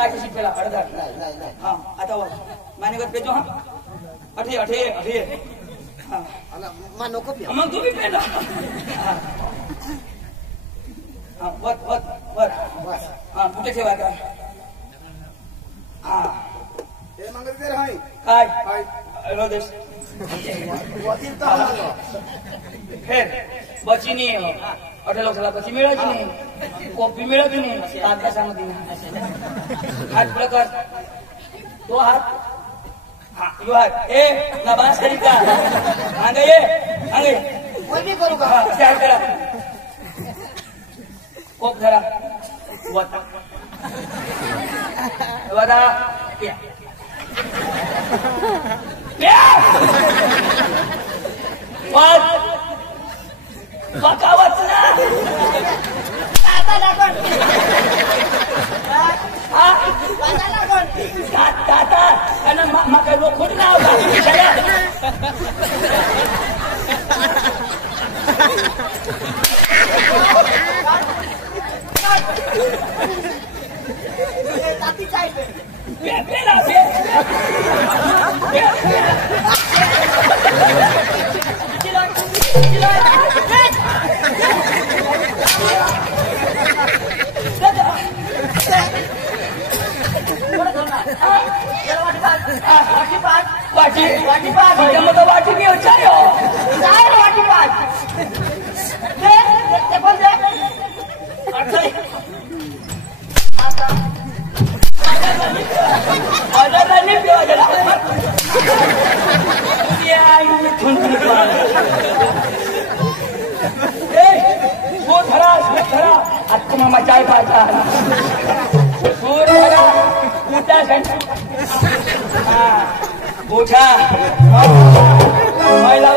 काय कशी पेला अडदा नाही हां आता वा मानेगत पेजो हां अठे हां मा नको पिया मग तुम्ही पेला हां वर हां कुठे ठेवा का हां हे मंगल दे हाय काय रोदेश वकील तो आलो फिर बची नहीं हो अठे लोग सला बची मिळत नाही कॉपी मिळत नाही आता सांगते ना हात प्रकार तो हात हां यो हात ए नबास करी का आंगे कोई भी करू का हां स्टार्ट करा कोप धरा वदा पिया बकावत ना आता लागण ताता आणि मका रोखून ना ताती काय पेला वाटी भी अच्छा वाटी पाच आपको मामा चाय पाता सूर्य उठा महिला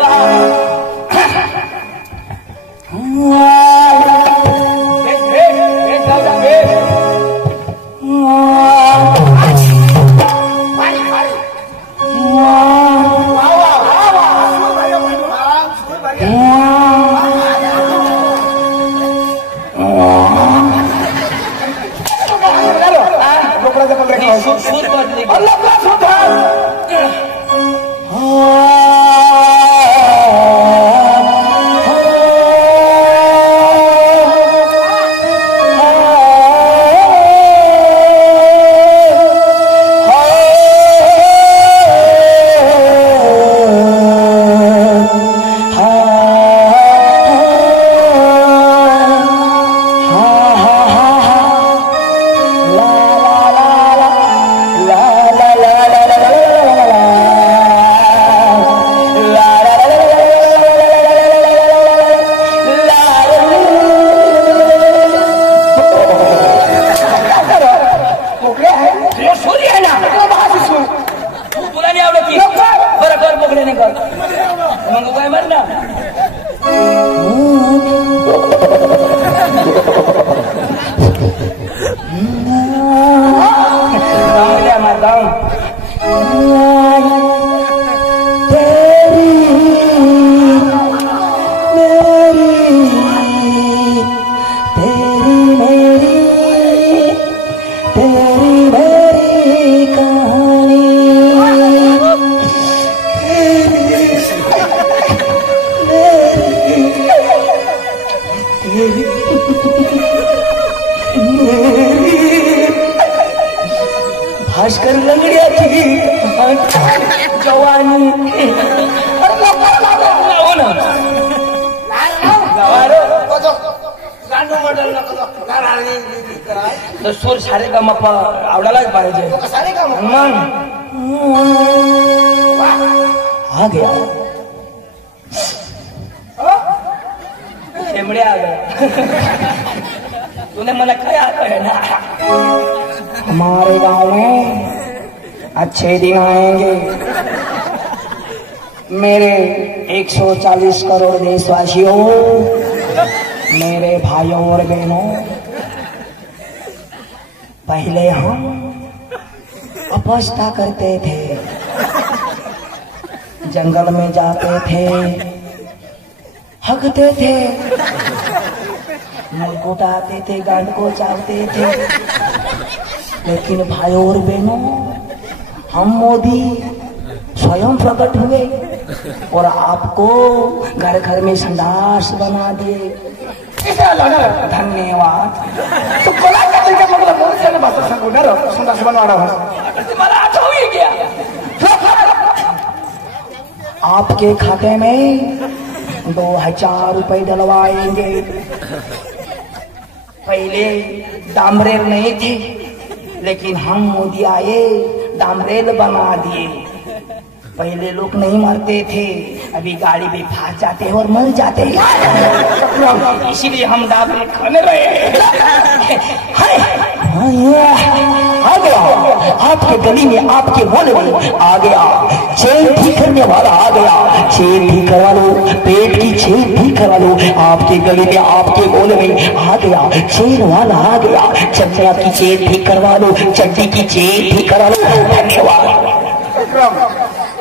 भास्कर लंगड्याची जवानी सूर सारे काम आवडायलाच पाहिजे मग आ गया शेमड्या आ गया तूने मला काय आता है ना हमारे गांव में अच्छे दिन आएंगे मेरे 140 करोड़ देशवासियों, मेरे भाइयों और बहनों। पहले हम अपस्ता करते थे, जंगल में जाते थे, हगते थे, मुंह उठाते थे, गांड को चाटते थे। लेकिन भाइयों और बहनों, हम मोदी स्वयं प्रकट हुए और आपको घर घर में संडास बना दिए। धन्यवाद। तो बोला करते का मतलब बहुत सारे भाषा सांगू ना रो संडास बनवा रहा हूं। तुम्हारा आठ हो ही गया। आपके खाते में 2000 रुपए डलवाएंगे। पहले डामरेल नहीं थी, लेकिन हम मोदी आए डामरेल बना दिए। पहले लोग नहीं मरते थे, अभी गाड़ी में फंस जाते हैं और मर जाते हैं, इसीलिए हम डामरेल खाने रहे। आ गया आपके गली में, आपके मोहल्ले में आ गया चेन ठीक करने वाला आ गया। चेन ठीक करवा लो, पेट की चेन ठीक करवा लो। आपके गली में, आपके मोहल्ले में आ गया चेन वाला आ गया। चड्डिया की चेन ठीक करवा लो, चड्डी की चेन ठीक करवा लो। धन्यवाद।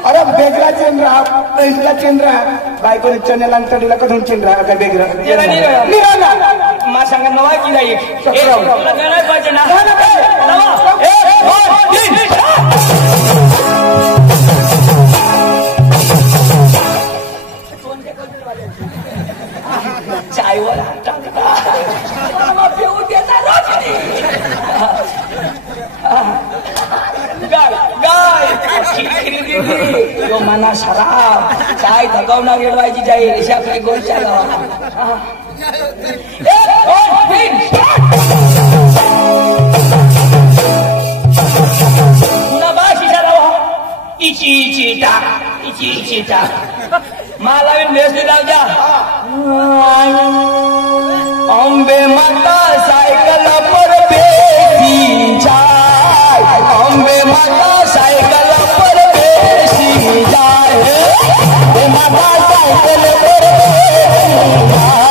अरे बेगला चेन रहा, पैसला चेन रहा, बायको ने चनेला तडीला कधून चेन रहा काय बेगला निराला मां सांगा नवा की जाई तुला गाणं पाहिजे ना। चायवर यो मना शराब चाय थकवणार गेलवायची जाई रेषा काही गोलच्या पुन्हा बाशी राव इची इची टाक इची इची टाक मला बेसली लाव जा। अंबे माता सायकल पर बेसी जाय, अंबे माता सायकल पर बेसी जाय, अंबे माता सायकल पर बेसी जाय,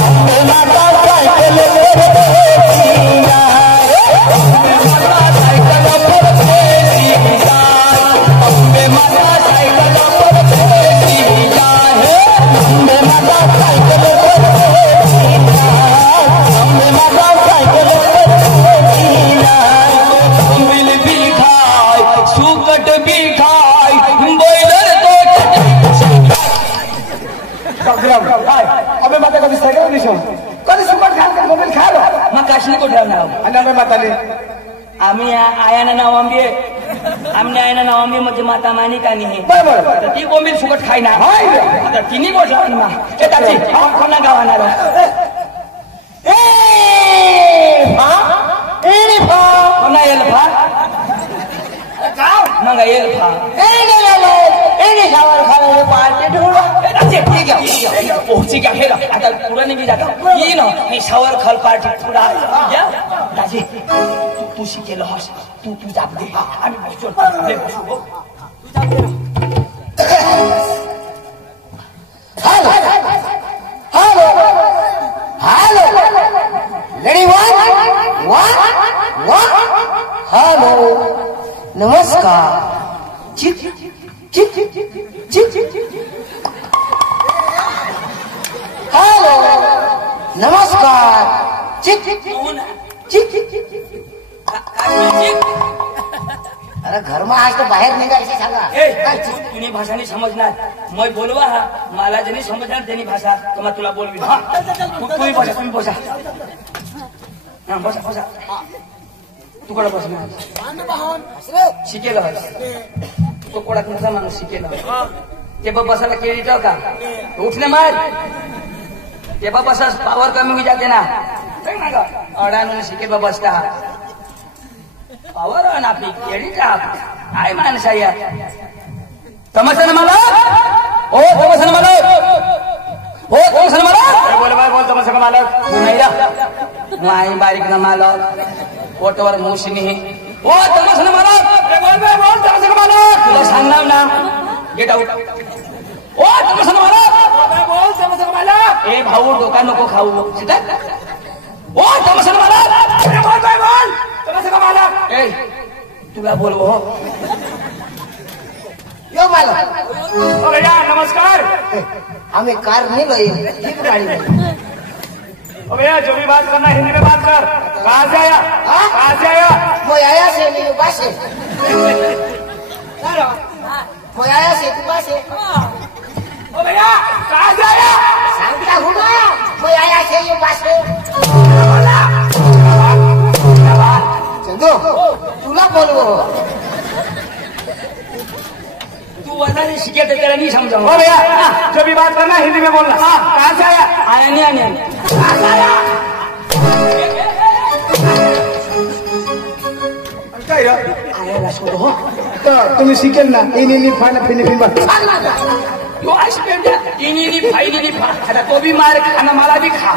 अंबे माता सायकल पर बेसी जाय, अंबे माता सायकल पर बेसी जाय, अंबे माता सायकल पर बेसी जाय, अंबे माता सायकल पर बेसी जाय, अंबे माता सायकल पर बेसी जाय। बिल भी खाय, सुकट भी खाय, बॉयलर अबे माता कधी सायकल दिसो कधी सुकट खा मोबाईल खा रो मग काशनी को ठेवणार आणि अबे माताले आम्ही आयानं नाव आंबे आमने आयानं नाव आंबे म्हणजे माता मानी का नाही बरोबर तर ती बोंबील सुकट खाय ना तर तिन्ही गोष्ट ना ते त्याची कोणा गावाणार कोणा येईल फा मग येईल फा पोहची का हे आता पुढे निघी जाता ये ना हे शावर खल पार्टी पुढा या दाजी तू शिकेल हस तू जाप दे आम्ही बसतो आपले बसू hello hello ready one hello नमस्कार चिक चिक चिक हेलो नमस्कार चिक चिक अरे घर में आज तो बाहेर निघायचं सांगा तुम्ही भाषा नाही समजणार मग बोलवा हा मला ज्यांनी समजणार त्यांनी भाषा तुम्हाला तुला बोलवी तुम्ही बसा तुम्ही बसा हा बसा बसा तू कोणा बसणार शिकेल तो कोणा तुमचा माणूस शिकेल ते बा बसायला केळी ठेव का उठणे मार ते बा बसा पावर कमी होई जाते ना अडाणून शिके बा बसता पावर आणि आपली केळी टाक आहे माणसा या समजतं ना मला हो समजतं ना मला हो समजतं ना मला बोल बाय बोल तमसा मालक नाही रा माई बारीक ना मालक पोटवर मुसनी हो समजतं ना मला बोल बाय बोल तमसा मालक तुला सांगणार ना गेट आउट हो समजतं ना मला बोल तमसा मालक ए भाऊ डोका नको खाऊ सीता हो समजतं ना मला बोल बाय बोल तमसा मालक ए तुला बोलवो यो मालक अरे या नमस्कार आम्ही कार निघाली जीप गाडी ओ भैया जो भी बात करना हिंदी में बात कर। कहाँ से आया? कहाँ से आया? मोयाया से नहीं बासे मोयाया से तू बासे ओ भैया कहाँ से आया? सांगता हूँ ना मोयाया से ये बासे चंदू तुला बोलवो तू वजह शिके तो तेरा नहीं समझा। ओ भैया जो भी बात करना हिंदी में बोलना। कहाँ से आया? आया नहीं आया कहाँ से आया? आया रास्को हो तो तुम्ही शिकेल ना इन फायना फिनिफिन बघ यो आइसक्रीम इनी फाइनी आता तो भी मार खाना माला भी खा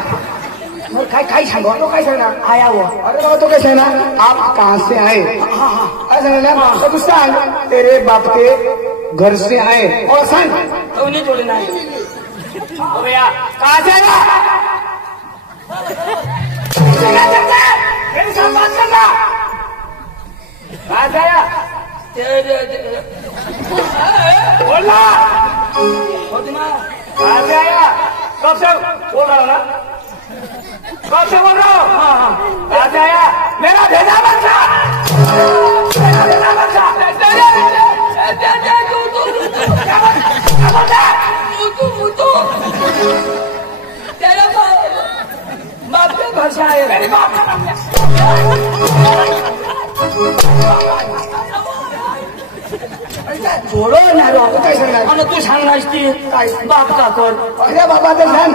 और खाई सांगो तो कैसे ना आया वो अरे बाबा तो कैसे ना आप कहाँ से आए? ऐसा ना तो तू सांग तेरे बाप के घर से आए और सांग तो नहीं जोड़ना है। ओ भैया कहाँ से आया? मेरे साथ बात करना। कहाँ से आया? बोलना। कहाँ से आया? कब से बोल रहा हो ना? कब से बोल रहा हो? कहाँ से आया? मेरा भेजा बच्चा मेरा भेजा बच्चा तेरा बाप का भाषा है मेरी बाप का नाम है। जोड़ो ना रो कैसे ना? आणि तू सांगणार ती बाप का कर अरे बाबा ते सांग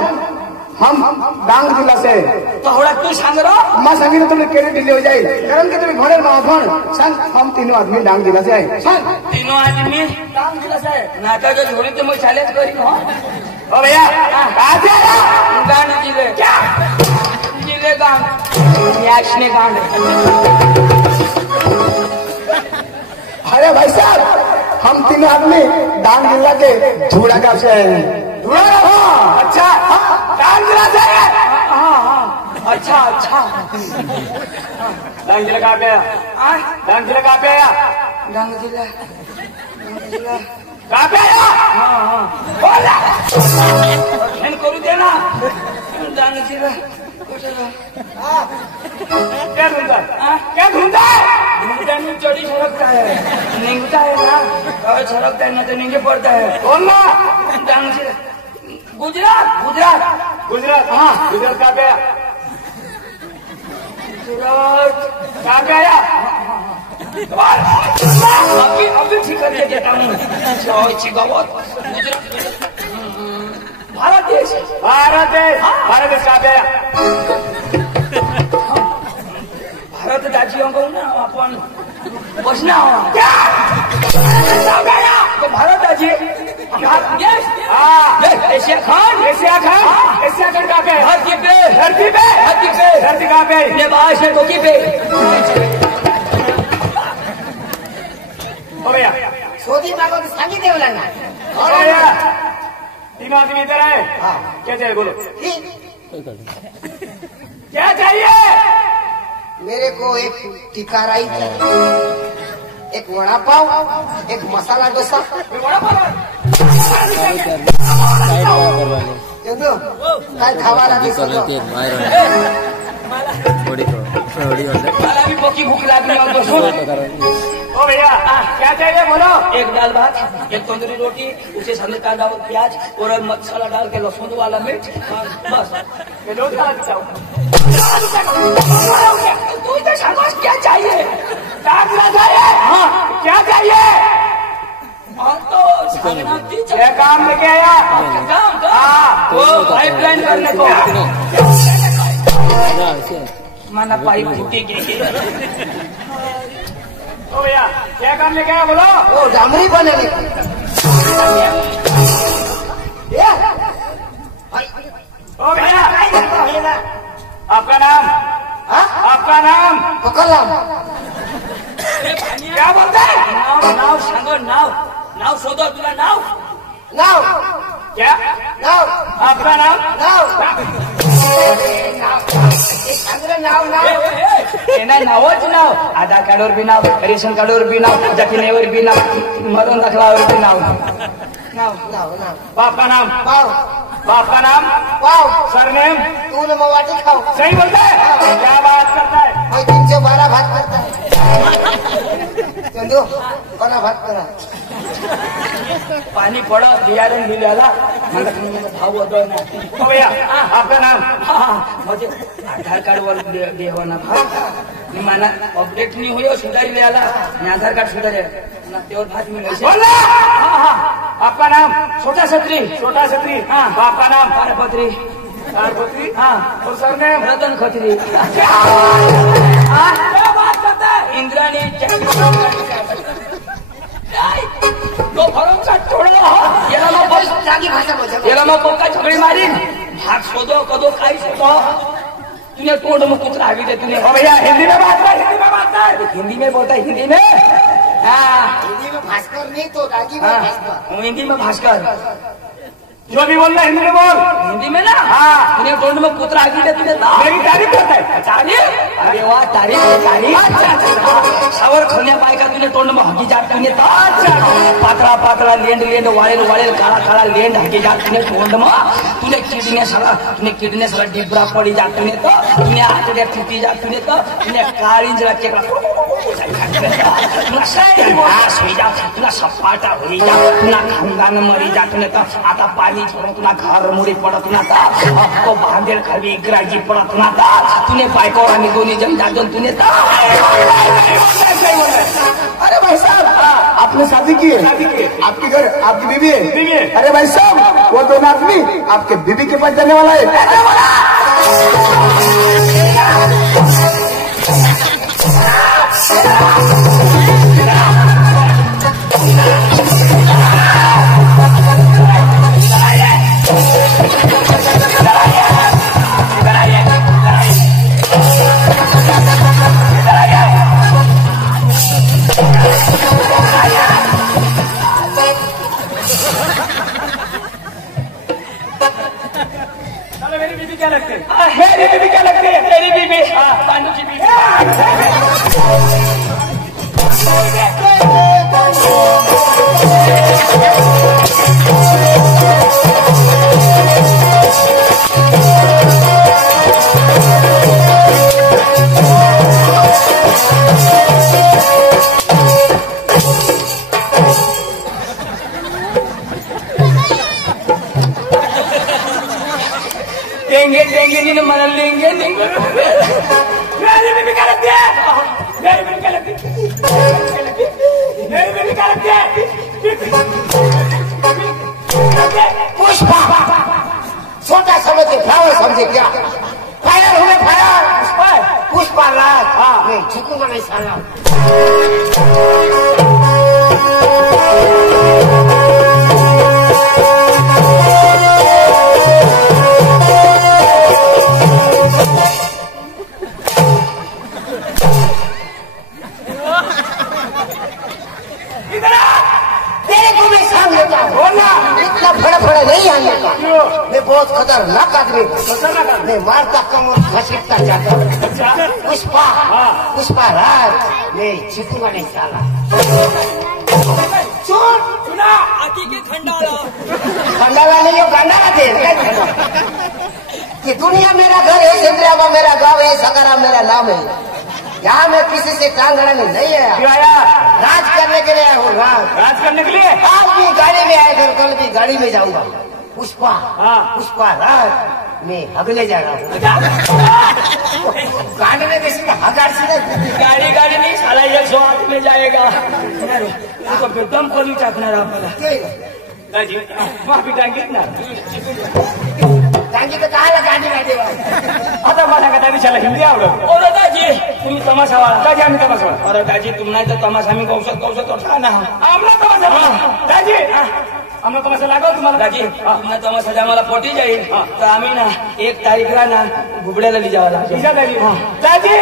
हम डांग जिला से तेवढा तू सांग रो माँ सांगितलं तुम्ही केले डिले हो जाईल कारण की तुम्ही भनेल माफण सांग हम तीनों आदमी डांग जिला से आहे सांग तीनों आदमी काम दिला है नाका जो झोली तो मैं चैलेंज करी हो ओ भैया कहाँ से आया? गान जिले क्या जिले गान मैच ने गान अरे भाई साहब हम तीनों आदमी डांग जिला के धूड़ा गांव से आए हैं। धूड़ा? हाँ। अच्छा डांग जिला से आए? अच्छा अच्छा डांग जिला कहाँ पे आया? डांग जिला कहाँ पे आया? गांग जिला कहाँ पे आया? बोला फैन करू दे ना गांग जिला क्या ढूंढता है? क्या ढूंढता है? में चोरी छड़कता है निंगता है ना और छड़कता है ना तो नीचे पड़ता है बोलना। गांग जिला गुजरात गुजरात गुजरात? हाँ गुजरात कहाँ पे आया? गुजरात कहाँ पे आया? अभी ठीक करके देता हूँ गवत भारत देश भारत देश? भारत देश कहाँ पे आया? भारत राज्यों को ना अपन बसना हो तो भारत राज्य हाँ एशिया खंड एशिया खंड? एशिया खंड कहाँ पे है? धरती पे धरती पे? धरती पे धरती कहाँ पे है? नेपाल से टोकी पे ओ भैया शोधी मागो तो सांगी देवला ना ओ भैया तीनों आदमी इधर आए। क्या चाहिए बोलो? क्या चाहिए? मेरे को एक टिक्का राइस एक वड़ा पाव एक मसाला डोसा चंदू काय खावा लागेल मला भी पक्की भूख लागली और बसो ओ भैया क्या चाहिए बोलो? एक दाल भात एक तंदूरी रोटी उसे सामने कांदा और प्याज और मसाला डाल के लहसुन वाला मिर्च बस मैं रोज खाना चाहता हूँ। तू इधर शाबाश क्या चाहिए क्या चाहिए? हाँ क्या चाहिए? हम तो ये काम लेके आया? काम हाँ वो पाइपलाइन करने को माना पाइप फूटेगी ओ भैया क्या काम लेके आया बोलो? वो डामरी बनेगी ओ भैया आपका नाम? आपका नाम? पकड़लाम क्या बोलते हैं? नाव सांगो नाव शोधो तुला नाव नाव क्या? नाव आपका नाम? नाव नाव नाव नावच नाव आधार कार्डवर बी नाव रेशन कार्डवर बी नाव जखिनेवर बी नाव मरण दाखलावर बी नाव नाव नाव नाव बाप का नाम? पाव बाप का नाम? वाह। सरनेम? तूने मवाटी खाओ। सही बोलता है? क्या बात करता है? कोई 312 भात करता है। चंदू कोना भात करा पाणी पडा बियारण दिल्याला मला भाव होतो ना तो भैया आपका नाम? म्हणजे आधार कार्ड वर देवाना भाव मला अपडेट नहीं हुई सुधारी लियाला आधार कार्ड सुधारे तेवर भात मी बोला। आपका नाम? छोटा छत्री। छोटा छत्री। बाप का नाम? पारपत्री। पारपत्री। हाँ। और सरनेम? रतन खत्री। क्या बात करता है? इंद्राणी तो भरमसाठ थोडा याला मग जागी भाषा बोल याला मग पक्का झगडी मारी भात शोधो कदो काय शोधो तूने तोंड में कुछ आगे दे तूने भैया हिंदी में बात कर, हिंदी में बात कर। हिंदी में बोलता है हिंदी में। हाँ हिंदी में भास्कर नहीं तो डागी में भास्कर। हिंदी में भास्कर जो भी बोल रहा है हिंदी में बोल। हिंदी में ना। हाँ। तूने तोंड में कुछ आगे दे तूने मेरी तारीफ करता है? तारीफ? अरे वाह तारीफ तारीफ। सावर खन्या बायका तुने तोंड में हकी जात तूने पातळा पातळा लेंड लेंड वाळेल वाळेल काळा काळा लेंड हकी जात तूने तोंड में तूने किडने साला डिबरा पड़ी जात तूने तो तूने आतड्या टूटी जात तूने तो तूने काळींज रखे तुला श्वास होई जा तुला सपाटा होई जा तुला खानदान मरी जा तूने तो आता पाणी छोडून तुला घर मुडी पडत ना तो बांधेल खाली ग्राजी पडत ना तूने बायकोर आणि दोन्ही जण जाजून तूने अरे भाई साहब आपने शादी की है? आपके घर आपकी बीवी है? अरे भाई साहब वो दोनों आदमी आपके बीवी के पास जाने वाला है। मेरी बीबी क्या लगती है? मेरी बीबी क्या लगती है? तेरी बीबी पांडू की बीबी देंगे देंगे नहीं मन लेंगे नहीं। मेरी बीबी क्या लगती है? मेरी बीबी क्या लगती है? मेरी बीबी क्या लगती है? पुष्पा छोटा समझे फ्लावर समझे क्या? फायर हुए फायर पुष्पा राज। नहीं झुकूंगा नहीं साला। तेरे को मैं सांग लेता हूँ इतना फड़ा फड़ा नहीं आने का। मैं बहुत खतरनाक आदमी मैं मारता कम और घसीटता जाता। पुष्पा पुष्पा राज मैं जीतूंगा नहीं साला। सुना आकी के खंडाला खंडाला नहीं हो गांडाला दे। ये दुनिया मेरा घर है, चंद्रियाबा मेरा गाँव है, सगारा मेरा नाम है। यहाँ मैं किसी से टांग अड़ाने नहीं आया, राज करने के लिए आया हूँ। राज करने के लिए आज भी गाड़ी में आया कर कल भी गाड़ी में जाऊंगा। पुष्पा पुष्पा राज मैं अगले जा रहा हूँ। गाड़ी में किसी का हजार से गाड़ी गाड़ी नहीं साला 108 में जाएगा। तो बेदम खोली टाकणार आपल्याला माफी टांगीत ना टांगी तर कहाला गाडी गाडी आता मला का विचारला हिंदी आवडत? ओ दादाजी तुम्ही तमाशा वाला दाजी आम्ही तमाशा वाला. अरे दाजी तुम नाही तर तमाशा आम्ही गौसत गौसत उठा ना आम्हाला तमाशा दाजी आम्हाला तमाशा लागल तुम्हाला दाजी तुम्हाला तमाशा जर आम्हाला पोटी जाईल तर आम्ही ना 1 तारीखला ना घुबड्याला लिजावं लागेल. दाजी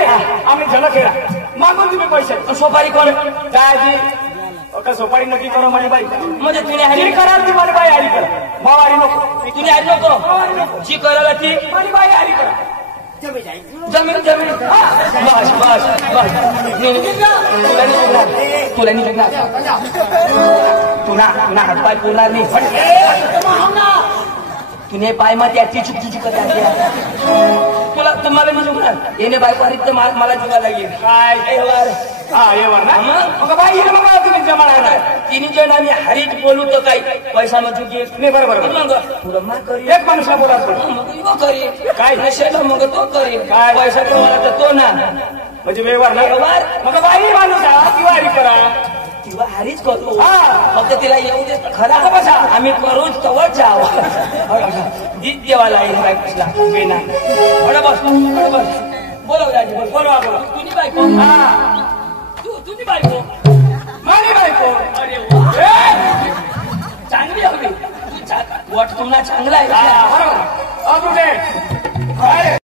आम्ही जण खेळा मागून तुम्ही पैसे सोपारी कोण दाजी का सोपारी नक्की करो माझी बाई म्हणजे तुने हरी जी कराल ती माझी बाई हरी करा मावारी नको तुने हरी नको जी करायला ती माझी बाई हरी करा जमीन जमीन बस बस बस तुला नाही तुला हातपाय पुरणार नाही तुने पाय मध्ये याची चुकी चुकत तुला तुम्हाला मी जुगणार येणे बायको हरीत तर मला जुगा लागेल काय एवार हा येवर ना मग बाई येईल मग तुम्ही जमा राहणार तिन्ही जण आम्ही हरीत बोलू तर काही पैसा मग चुकी नाही बरोबर मग पुढं मग करी एक माणूसला बोला मग करी काय नशेला मग तो करेल काय? पैसा कमाला तर तो ना म्हणजे व्यवहार ना व्यवहार. मग बाई माणूस दिवाळी करा किंवा हरीच करू हा. फक्त तिला येऊ दे खरा आता बसा. आम्ही करूच तवळ जाव जीत देवाला येईल बायकोला बेना बस बोलव दाजी बोलवा बोला तुझी बायको तुझी बायको माझी बायको अरे वा. चांगली हवी वाट तुम्हाला चांगला आहे बरोबर